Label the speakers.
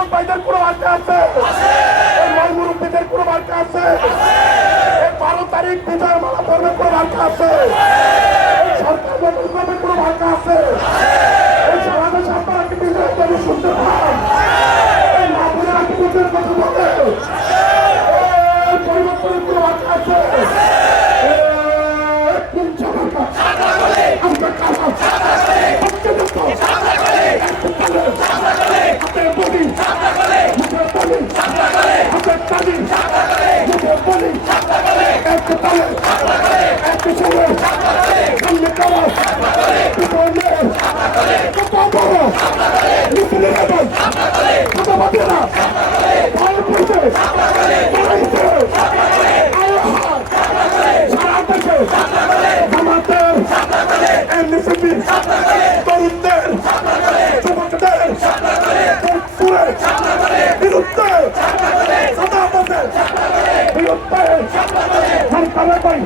Speaker 1: তরুণ ভাইদের কোনো বার্তা আছে? নয় মুরব্বীদের কোনো বার্তা আছে? বারো তারিখ বিজয় মালা ধর্মের কোনো বার্তা আছে? একটু তালে একটু চলে সামনে করো কত বড় মিছিল নেবেন কত বাদে না পায়ে পড়বে দাঁড়াইছে সারা দেশে জামাতের এনসিপি তরুণদের যুবকদের বিরুদ্ধে করি